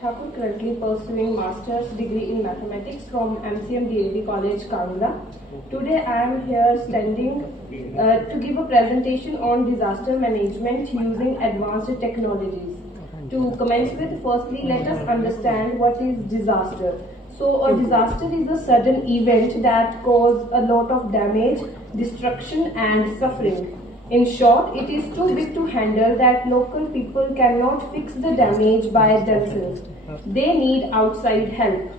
Thakur, currently pursuing master's degree in mathematics from MCM College, Kangra. Today I am here standing to give a presentation on disaster management using advanced technologies. To commence with, firstly let us understand what is disaster. So a disaster is a sudden event that causes a lot of damage, destruction and suffering. In short, it is too big to handle that local people cannot fix the damage by themselves. They need outside help.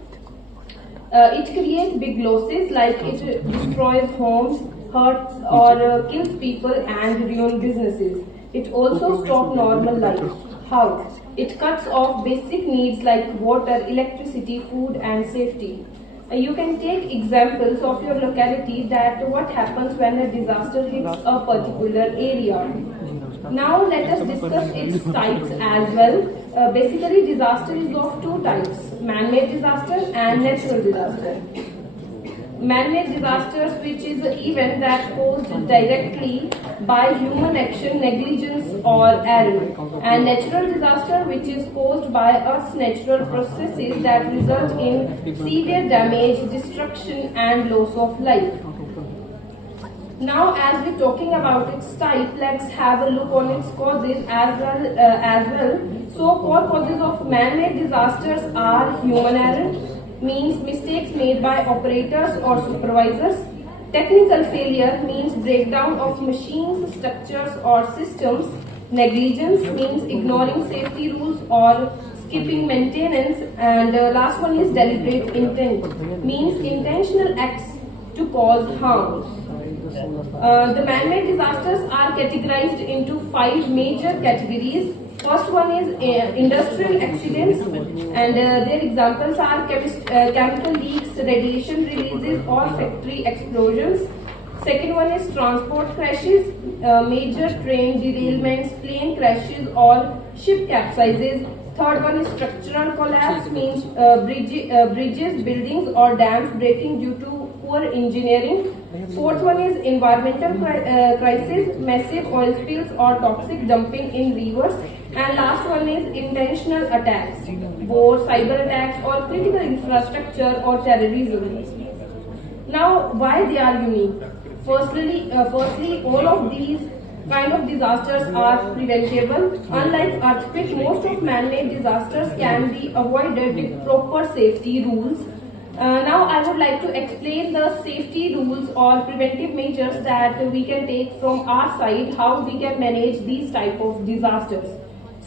It creates big losses, like it destroys homes, hurts or kills people and ruins businesses. It also stops normal life. How? It cuts off basic needs like water, electricity, food and safety. You can take examples of your locality that what happens when a disaster hits a particular area. Now let us discuss its types as well. Basically disaster is of two types, man-made disaster and natural disaster. Man-made disasters, which is an event that caused directly by human action, negligence or error, and natural disaster, which is caused by Earth's natural processes that result in severe damage, destruction and loss of life. Now as we're talking about its type, let's have a look on its causes as well. So core causes of man-made disasters are human error, means mistakes made by operators or supervisors. Technical failure means breakdown of machines, structures or systems. Negligence means ignoring safety rules or skipping maintenance. And last one is deliberate intent, means intentional acts to cause harm. The man-made disasters are categorized into 5 major categories. First one is industrial accidents, and their examples are chemical leaks, radiation releases or factory explosions. Second one is transport crashes, major train derailments, plane crashes or ship capsizes. Third one is structural collapse, means bridges, buildings or dams breaking due to poor engineering. Fourth one is environmental crisis, massive oil spills or toxic dumping in rivers. And last one is intentional attacks, war, cyber attacks or critical infrastructure or terrorism. Now why they are unique? Firstly, all of these kind of disasters are preventable. Unlike earthquake, most of man-made disasters can be avoided with proper safety rules. Now I would like to explain the safety rules or preventive measures that we can take from our side, how we can manage these type of disasters.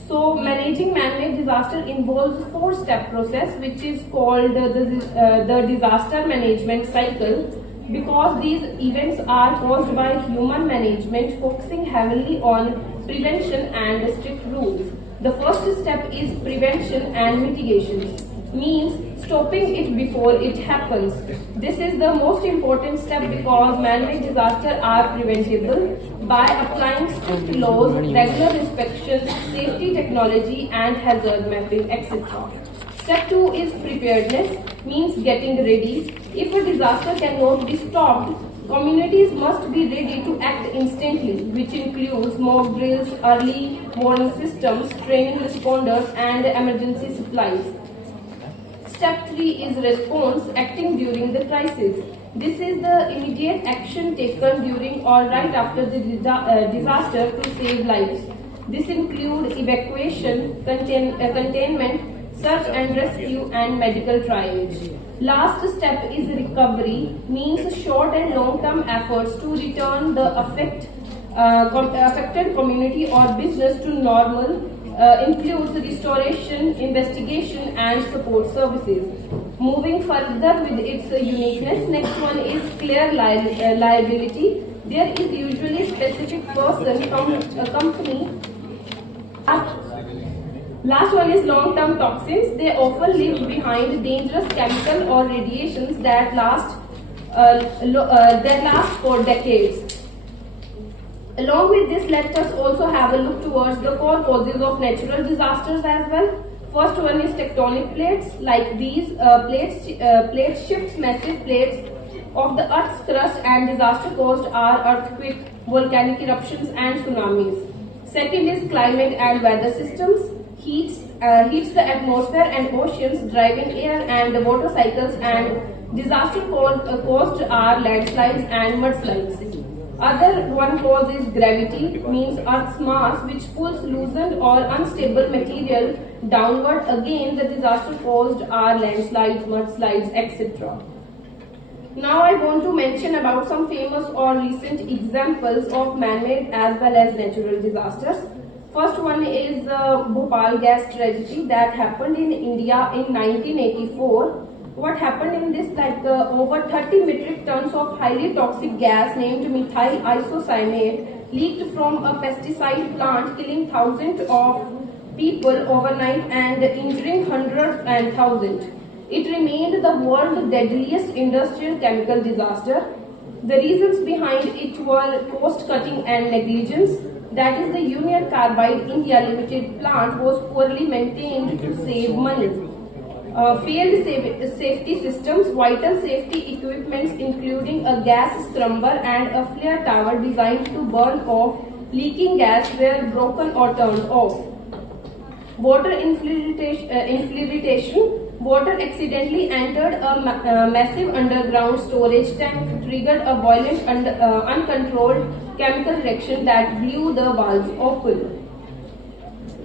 So managing man-made disaster involves a 4-step process which is called the disaster management cycle, because these events are caused by human management focusing heavily on prevention and strict rules. The first step is prevention and mitigation, means stopping it before it happens. This is the most important step because man-made disasters are preventable by applying strict laws, regular inspections, safety technology and hazard mapping, etc. Step 2 is preparedness, means getting ready. If a disaster cannot be stopped, communities must be ready to act instantly, which includes mock drills, early warning systems, training responders and emergency supplies. Step 3 is response, acting during the crisis. This is the immediate action taken during or right after the disaster to save lives. This includes evacuation, containment, search and rescue and medical triage. Last step is recovery, means short and long-term efforts to return the affected community or business to normal. Includes restoration, investigation and support services. Moving further with its uniqueness, next one is clear liability. There is usually a specific person from a company. Last one is long-term toxins. They often leave behind dangerous chemical or radiations that last for decades. Along with this, let us also have a look towards the core causes of natural disasters as well. First one is tectonic plates. Like these plates shift massive plates of the Earth's crust, and disaster caused are earthquake, volcanic eruptions and tsunamis. Second is climate and weather systems. Heat heats the atmosphere and oceans, driving air and water cycles, and disaster caused are landslides and mudslides. Other one cause is gravity, means Earth's mass, which pulls loosened or unstable material downward. Again, the disaster caused are landslides, mudslides, etc. Now I want to mention about some famous or recent examples of man-made as well as natural disasters. First one is Bhopal gas tragedy that happened in India in 1984. What happened in this, over 30 metric tons of highly toxic gas named methyl isocyanate leaked from a pesticide plant, killing thousands of people overnight and injuring hundreds and thousands. It remained the world's deadliest industrial chemical disaster. The reasons behind it were cost cutting and negligence. That is, the Union Carbide India Limited plant was poorly maintained to save money. Failed safety systems, vital safety equipments including a gas scrubber and a flare tower designed to burn off leaking gas were broken or turned off. Water infiltration. Water accidentally entered a massive underground storage tank, triggered a violent uncontrolled chemical reaction that blew the valves open.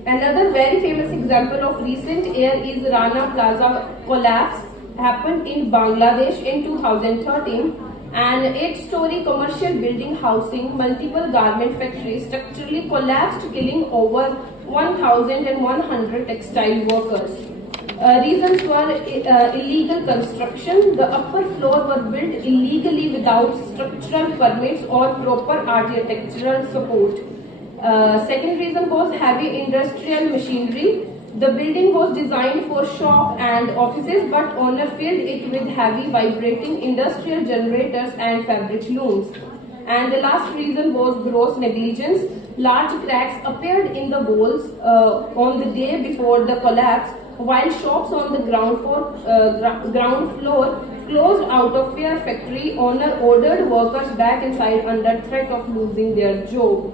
Another very famous example of recent year is Rana Plaza collapse, happened in Bangladesh in 2013. An 8-story commercial building housing multiple garment factories structurally collapsed, killing over 1,100 textile workers. Reasons were illegal construction. The upper floor were built illegally without structural permits or proper architectural support. Second reason was heavy industrial machinery. The building was designed for shop and offices, but owner filled it with heavy vibrating industrial generators and fabric looms. And the last reason was gross negligence. Large cracks appeared in the walls on the day before the collapse, while shops on the ground floor closed out of fear. Factory owner ordered workers back inside under threat of losing their job.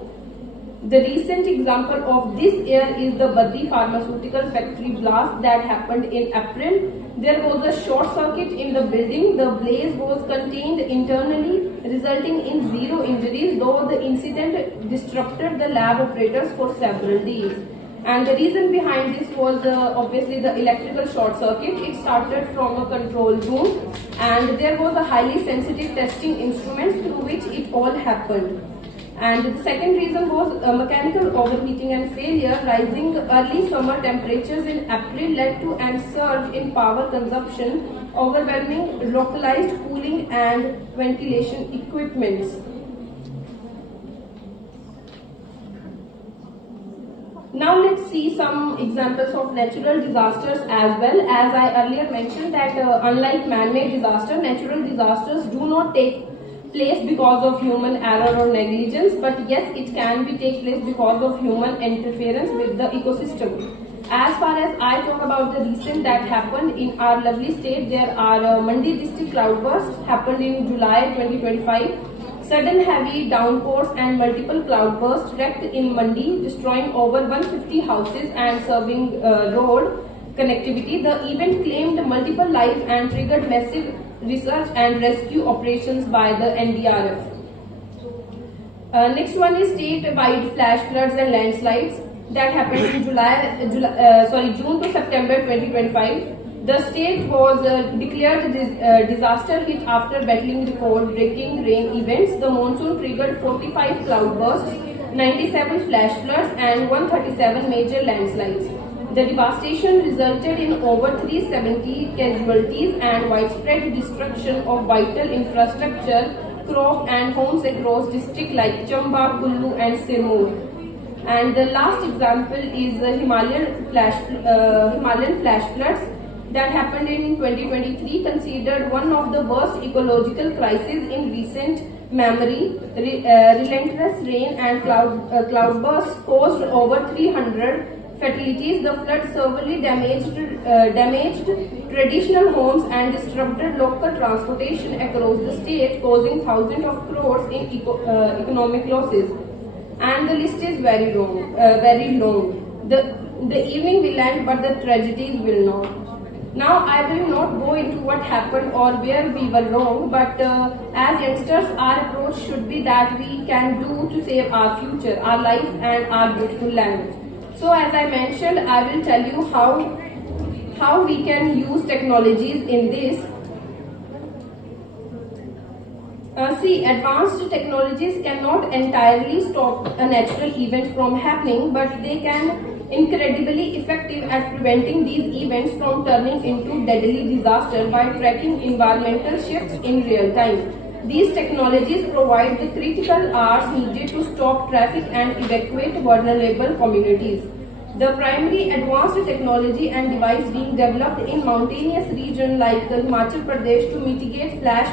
The recent example of this year is the Baddi pharmaceutical factory blast that happened in April. There was a short circuit in the building. The blaze was contained internally, resulting in 0 injuries, though the incident disrupted the lab operators for several days. And the reason behind this was obviously the electrical short circuit. It started from a control room, and there was a highly sensitive testing instruments through which it all happened. And the second reason was mechanical overheating and failure. Rising early summer temperatures in April led to a surge in power consumption, overwhelming localized cooling and ventilation equipments. Now let's see some examples of natural disasters as well. As I earlier mentioned that unlike man-made disaster, natural disasters do not take place because of human error or negligence, but yes, it can take place because of human interference with the ecosystem. As far as I talk about the recent that happened in our lovely state, there are Mandi district cloudbursts happened in July 2025. Sudden heavy downpours and multiple cloudbursts wrecked in Mandi, destroying over 150 houses and serving road connectivity. The event claimed multiple lives and triggered massive research and rescue operations by the NDRF. Next one is state-wide flash floods and landslides that happened in June to September 2025. The state was declared disaster hit after battling record-breaking rain events. The monsoon triggered 45 cloudbursts, 97 flash floods, and 137 major landslides. The devastation resulted in over 370 casualties and widespread destruction of vital infrastructure, crop and homes across districts like Chamba, Kullu, and Sirmoor. And the last example is the Himalayan flash floods that happened in 2023, considered one of the worst ecological crises in recent memory. Relentless rain and cloudbursts caused over 300 fatalities. The flood severely damaged traditional homes and disrupted local transportation across the state, causing thousands of crores in economic losses. And the list is very long. The The evening will end, but the tragedies will not. Now, I will not go into what happened or where we were wrong, but as youngsters, our approach should be that we can do to save our future, our life, and our beautiful land. So, as I mentioned, I will tell you how we can use technologies in this. See, advanced technologies cannot entirely stop a natural event from happening, but they can incredibly effective at preventing these events from turning into deadly disaster by tracking environmental shifts in real time. These technologies provide the critical hours needed to stop traffic and evacuate vulnerable communities. The primary advanced technology and device being developed in mountainous regions like Himachal Pradesh to mitigate flash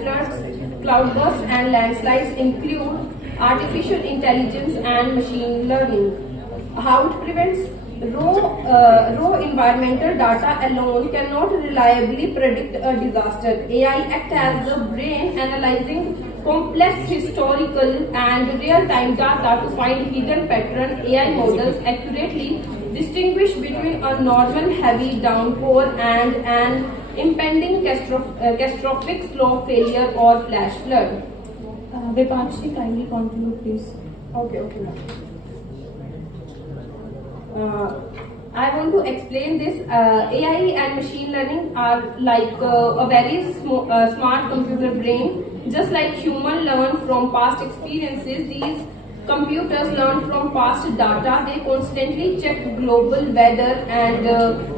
floods, cloudbursts and landslides include artificial intelligence and machine learning. How it prevents? Raw environmental data alone cannot reliably predict a disaster. AI acts as the brain analyzing complex historical and real-time data to find hidden patterns. AI models accurately distinguish between a normal heavy downpour and an impending catastrophic slow failure or flash flood. Vipakshi, kindly conclude, please. Okay. I want to explain this. AI and machine learning are like a very smart computer brain. Just like humans learn from past experiences, these computers learn from past data. They constantly check global weather and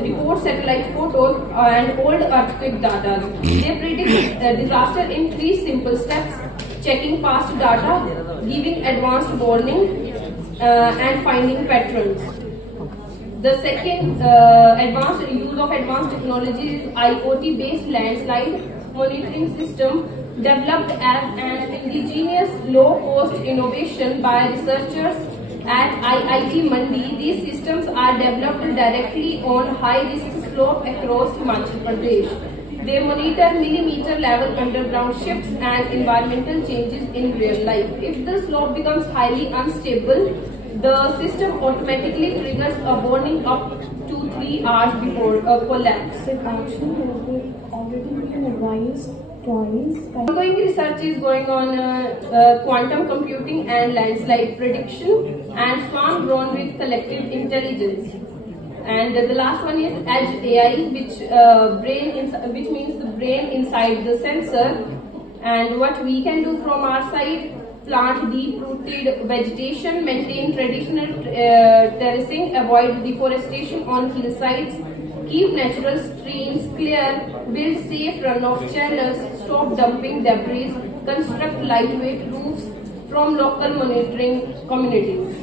report satellite photos and old earthquake data. They predict disaster in 3 simple steps: checking past data, giving advanced warning, and finding patterns. The second advanced use of advanced technology is IoT-based landslide monitoring system developed as an indigenous low-cost innovation by researchers at IIT Mandi. These systems are developed directly on high-risk slope across Himachal Pradesh. They monitor millimeter-level underground shifts and environmental changes in real life. If the slope becomes highly unstable, the system automatically triggers a warning up to 3 hours before a collapse. Vipakshi, have already been advised twice. Ongoing research is going on quantum computing and landslide prediction and swarm drone with collective intelligence. And the last one is Edge AI, which means the brain inside the sensor. And what we can do from our side: plant deep-rooted vegetation, maintain traditional terracing, avoid deforestation on hillsides, keep natural streams clear, build safe runoff channels, stop dumping debris, construct lightweight roofs from local monitoring communities.